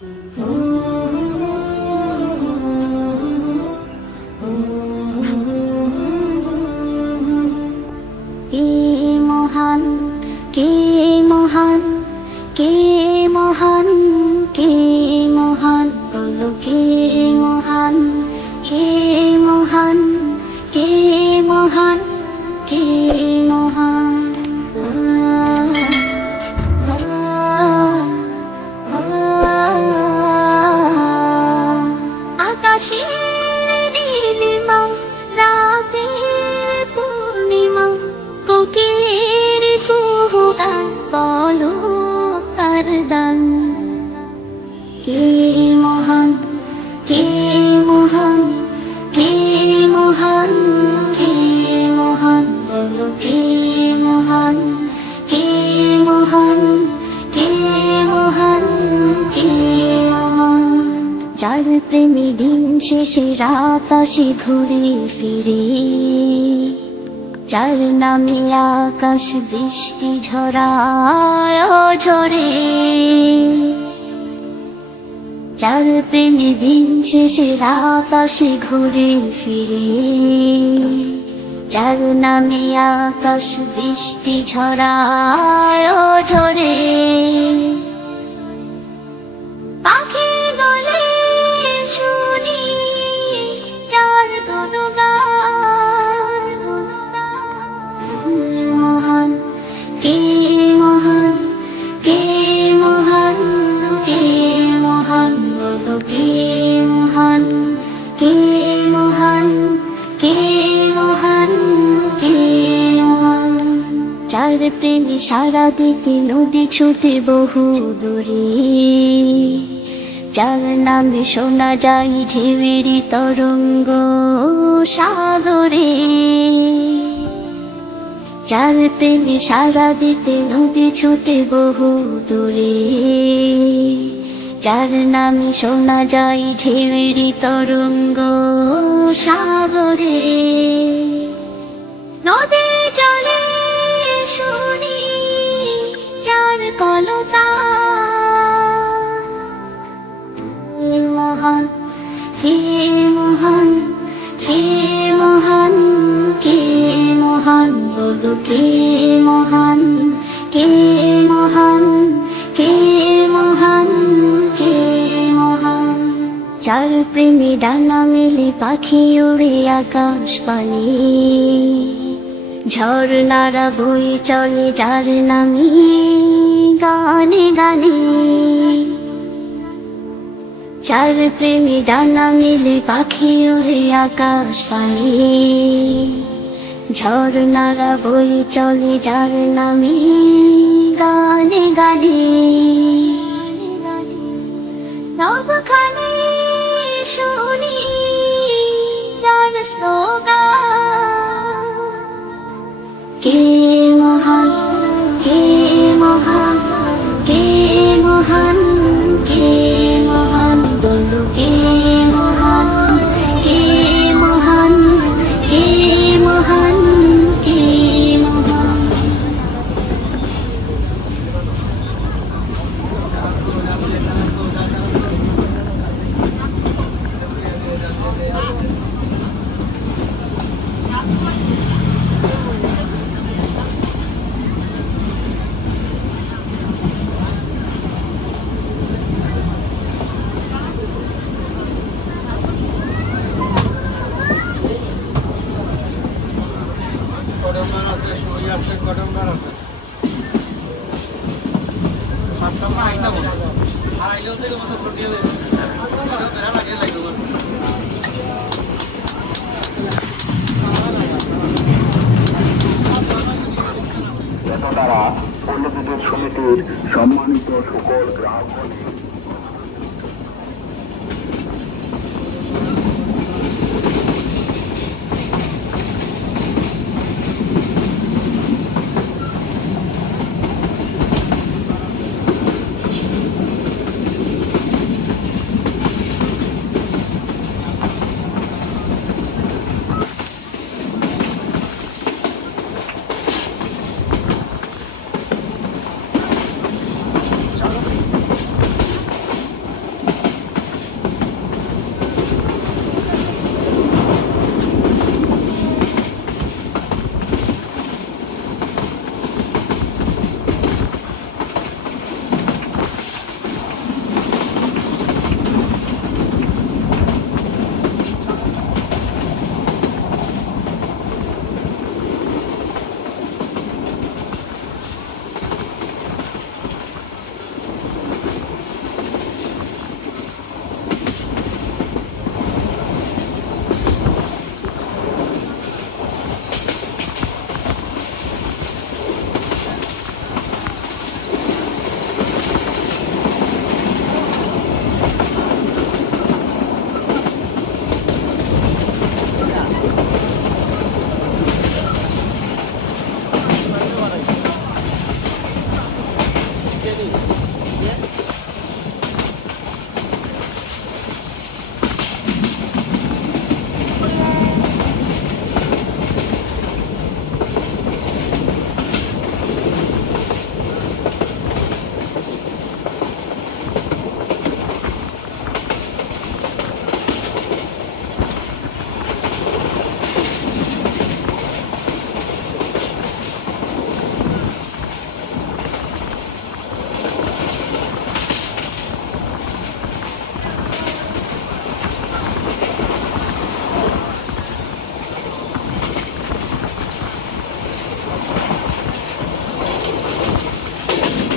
কে মহান, কে মহান, কে মহান, কে মহান, বলো কে মহান, কে মহান, কে মহান, কে মহান। আকাশের নীলিমা, রাতের পূর্ণিমা, কোকিলের কুহুগান, বলো কার দান। কে মহান, কে মহান, কে মহান, কে মহান, বলো কে মহান, কে মহান, কে মহান, কে মহান। যার প্রেমে দিন শেষে রাত আসে ঘুরে ফিরে, যার নামে আকাশ বৃষ্টি ঝরায় ঝরে, যার প্রেমে দিন শেষে রাত আসে ঘুরে ফিরে, যার নামে আকাশ বৃষ্টি ঝরায় ঝরে। পাখি গলে শুনি যার গুণগান, মহান, কে মহান, কে মহান, কে মহান, বলো কে মহান, কে মহান, কে মহান, কে মহান। যার প্রেমে সারা দিতে নদী ছুটে বহু দূরে, যার নামে শোনা যায় ঢেউয়ের তরঙ্গ সাগরে, যার প্রেমে সারা দিতে নদী ছুটে বহু দূরে, যার নামে শোনা যায় ঢেউয়ের তরঙ্গ সাগরে। নদী জলে শুনি যার কলতান, কে মহান, কে মহান, কে মহান, কে মহান, বলো কে মহান, কে মহান, কে মহান, কে মহান। যার প্রেমে ডানা মেলে পাখি উড়ে আকাশ পানে, ঝর্ণারা বয়ে চলে যার নামে গানে গানে, যার প্রেমে ডানা মেলে পাখি উড়ে আকাশ পানে, ঝর্ণারা বয়ে চলে যার নামে গানে গানে। নবখানে শুনি যার স্লোগান, কে মহান, কে মহান, কে মহান, কে মহান, বলো কে মহান, কে মহান, কে মহান, কে মহান। তারা পল্লী বিদ্যুৎ সমিতির সম্মানিত সকল গ্রাহক